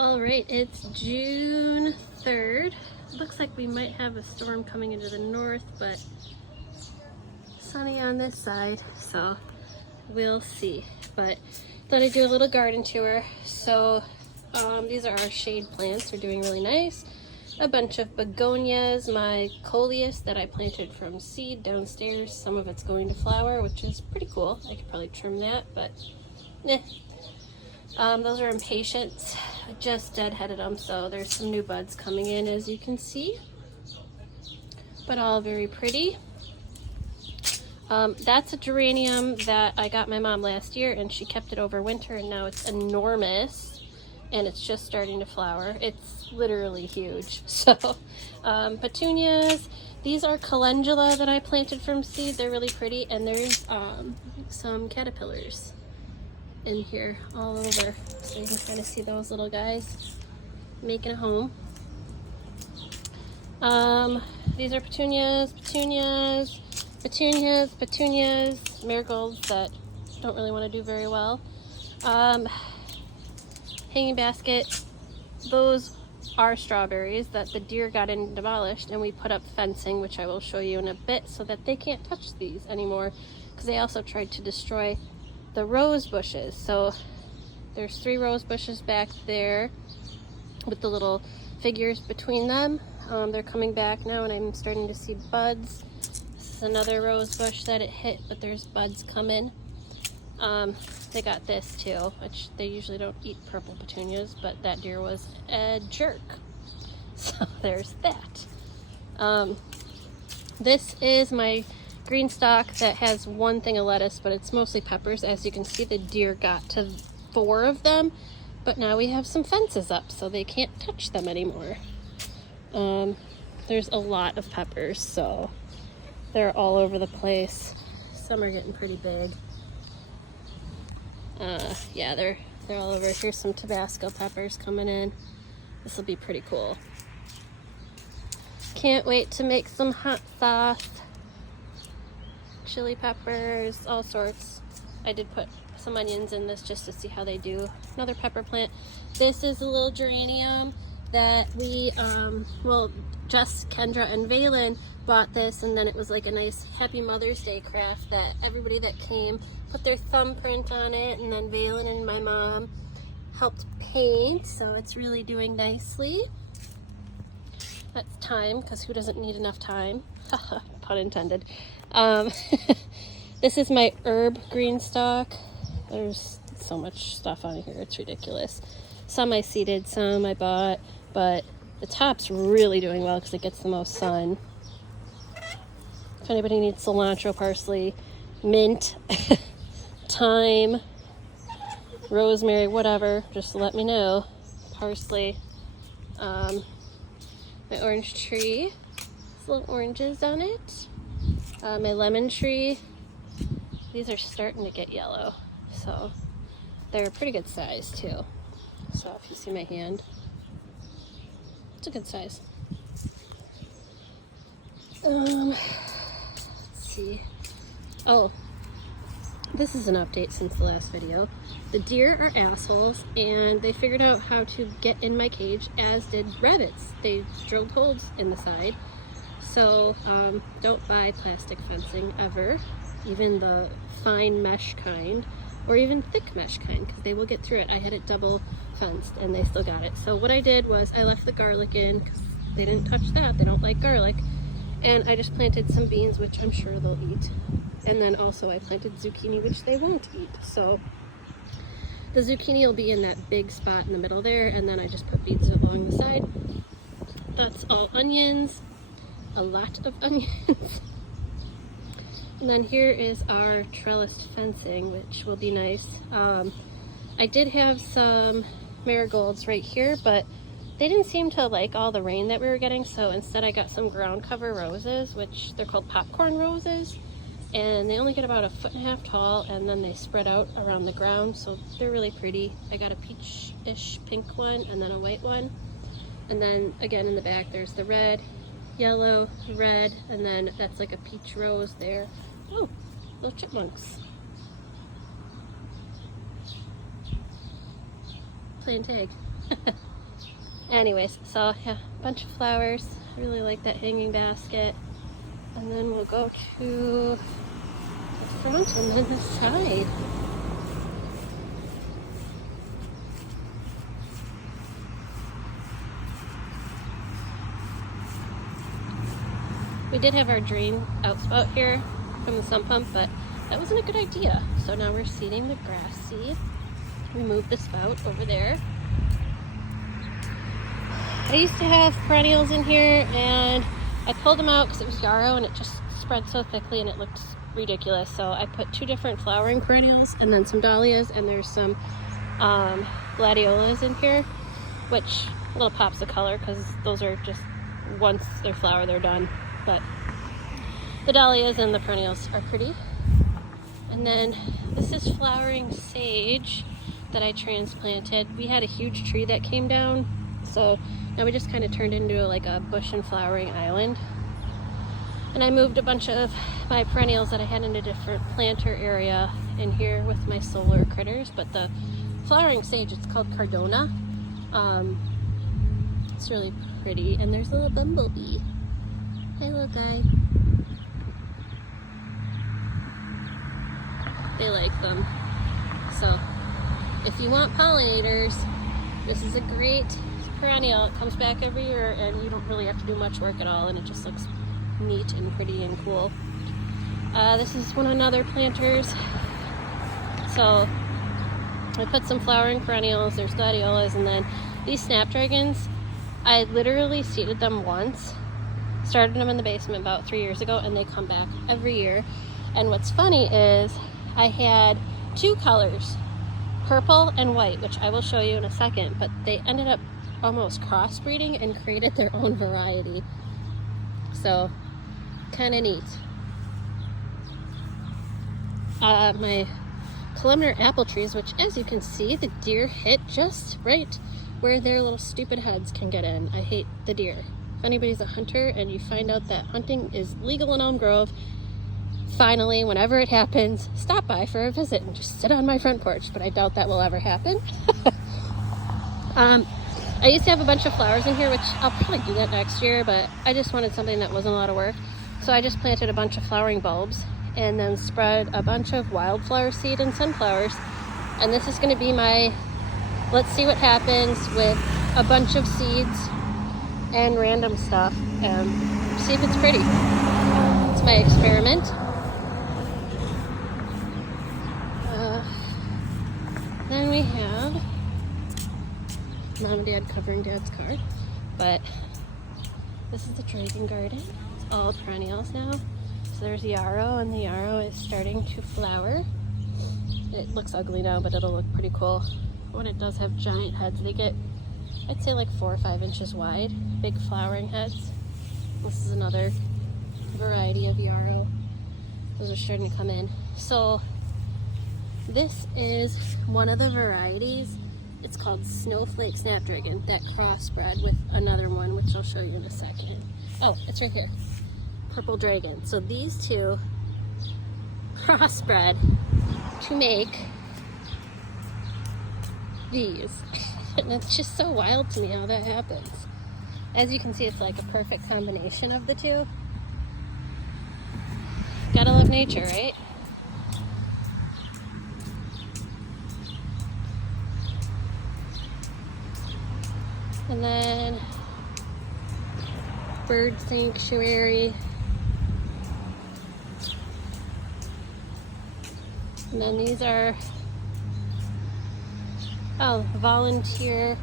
All right, it's June 3rd. Looks like we might have a storm coming into the north, but sunny on this side, so we'll see. But thought I'd do a little garden tour. So these are our shade plants. They're doing really nice. A bunch of begonias, my coleus that I planted from seed downstairs. Some of it's going to flower, which is pretty cool. I could probably trim that, but eh. Those are impatiens. I just deadheaded them, so there's some new buds coming in, as you can see, but all very pretty. That's a geranium that I got my mom last year, and she kept it over winter, and now it's enormous, and it's just starting to flower. It's literally huge. So petunias, these are calendula that I planted from seed. They're really pretty, and there's some caterpillars in here all over, so you can kind of see those little guys making a home. These are petunias, marigolds that don't really want to do very well. Hanging basket, those are strawberries that the deer got in and demolished, and we put up fencing, which I will show you in a bit, so that they can't touch these anymore, because they also tried to destroy the rose bushes. So there's 3 rose bushes back there with the little figures between them. They're coming back now, and I'm starting to see buds. This is another rose bush that it hit, but there's buds coming. They got this too, which they usually don't eat purple petunias, but that deer was a jerk. So there's that. This is my green stalk that has 1 thing of lettuce, but it's mostly peppers. As you can see, the deer got to 4 of them, but now we have some fences up, so they can't touch them anymore. There's a lot of peppers, so they're all over the place. Some are getting pretty big. Yeah, they're all over. Here's some Tabasco peppers coming in. This will be pretty cool. Can't wait to make some hot sauce. Chili peppers, all sorts. I did put some onions in this just to see how they do. Another pepper plant. This is a little geranium that we, Jess, Kendra, and Valen bought this, and then it was like a nice Happy Mother's Day craft that everybody that came put their thumbprint on it, and then Valen and my mom helped paint, so it's really doing nicely. That's time, because who doesn't need enough time? Pun intended. This is my herb green stalk. There's so much stuff on here, it's ridiculous. Some I seeded, some I bought, but the top's really doing well because it gets the most sun. If anybody needs cilantro, parsley, mint, thyme, rosemary, whatever, just let me know. Parsley. My orange tree, there's little oranges on it. My lemon tree, these are starting to get yellow, so they're pretty good size too. So if you see my hand, it's a good size. Let's see. Oh, this is an update since the last video. The deer are assholes, and they figured out how to get in my cage, as did rabbits. They drilled holes in the side. So don't buy plastic fencing ever, even the fine mesh kind, or even thick mesh kind, because they will get through it. I had it double fenced, and they still got it. So what I did was I left the garlic in, because they didn't touch that. They don't like garlic. And I just planted some beans, which I'm sure they'll eat. And then also I planted zucchini, which they won't eat. So the zucchini will be in that big spot in the middle there, and then I just put beans along the side. That's all onions, a lot of onions. And then here is our trellised fencing, which will be nice. I did have some marigolds right here, but they didn't seem to like all the rain that we were getting, so instead I got some ground cover roses, which they're called popcorn roses. And they only get about 1.5 feet tall, and then they spread out around the ground, so they're really pretty. I got a peach-ish pink one, and then a white one. And then again in the back there's the red, yellow, red, and then that's like a peach rose there. Oh, little chipmunks. Playing tag. Anyways, so yeah, a bunch of flowers. I really like that hanging basket. And then we'll go to the front and then the side. We did have our drain outspout here from the sump pump, but that wasn't a good idea. So now we're seeding the grass seed. We moved the spout over there. I used to have perennials in here and I pulled them out because it was yarrow and it just spread so thickly and it looked ridiculous. So I put 2 different flowering perennials and then some dahlias, and there's some gladiolas in here, which little pops of color because those are just, once they flower they're done. But the dahlias and the perennials are pretty. And then this is flowering sage that I transplanted. We had a huge tree that came down, so now we just kind of turned into like a bush and flowering island. And I moved a bunch of my perennials that I had in a different planter area in here with my solar critters. But the flowering sage, it's called Cardona. It's really pretty, and there's a little bumblebee. Hey, little guy. They like them. So if you want pollinators, this is a great perennial. It comes back every year and you don't really have to do much work at all, and it just looks neat and pretty and cool. This is one of another planters. So I put some flowering perennials, there's gladiolas, and then these snapdragons, I literally seeded them once, started them in the basement about 3 years ago, and they come back every year. And what's funny is I had 2 colors, purple and white, which I will show you in a second, but they ended up almost crossbreeding and created their own variety. So kind of neat. My columnar apple trees, which as you can see, the deer hit just right where their little stupid heads can get in. I hate the deer. If anybody's a hunter and you find out that hunting is legal in Elm Grove, finally, whenever it happens, stop by for a visit and just sit on my front porch, but I doubt that will ever happen. I used to have a bunch of flowers in here, which I'll probably do that next year, but I just wanted something that wasn't a lot of work. So I just planted a bunch of flowering bulbs and then spread a bunch of wildflower seed and sunflowers. And this is going to be my, let's see what happens with a bunch of seeds and random stuff and see if it's pretty. It's my experiment. Then we have Mom and Dad covering Dad's car, but this is the dragon garden. It's all perennials now. So there's yarrow, and the yarrow is starting to flower. It looks ugly now, but it'll look pretty cool when it does have giant heads. They get, I'd say, like 4 or 5 inches wide, big flowering heads. This is another variety of yarrow. Those are starting to come in. So this is one of the varieties. It's called Snowflake Snapdragon that crossbred with another one, which I'll show you in a second. Oh, it's right here. Purple Dragon. So these 2 crossbred to make these. And it's just so wild to me how that happens. As you can see, it's like a perfect combination of the 2. Gotta love nature, right? And then bird sanctuary. And then these are, oh, volunteer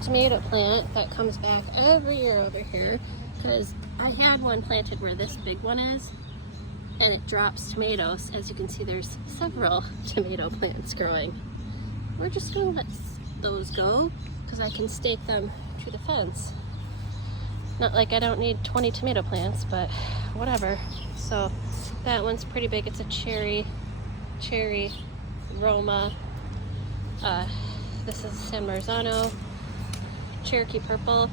tomato plant that comes back every year over here, because I had one planted where this big one is, and it drops tomatoes. As you can see, there's several tomato plants growing. We're just gonna let those go because I can stake them to the fence. Not like I don't need 20 tomato plants, but whatever. So that one's pretty big. It's a cherry Roma. This is San Marzano, Cherokee purple,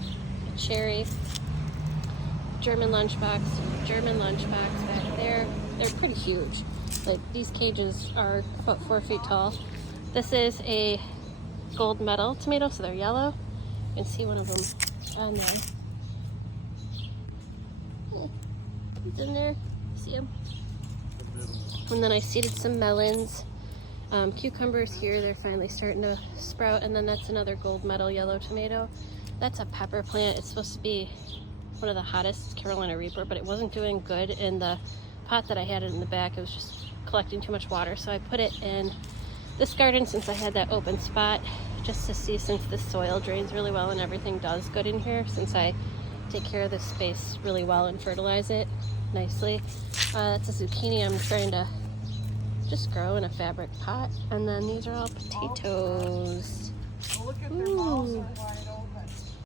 cherry, German lunchbox back there. They're pretty huge. Like, these cages are about 4 feet tall. This is a gold medal tomato, so they're yellow. can see one of them on there. He's in there. See him? And then I seeded some melons. Cucumbers here, they're finally starting to sprout. And then that's another gold medal yellow tomato. That's a pepper plant. It's supposed to be one of the hottest, Carolina Reaper, but it wasn't doing good in the pot that I had it in the back. It was just collecting too much water. So I put it in this garden since I had that open spot, just to see, since the soil drains really well and everything does good in here, since I take care of this space really well and fertilize it nicely. That's a zucchini I'm trying to just grow in a fabric pot. And then these are all potatoes. Ooh.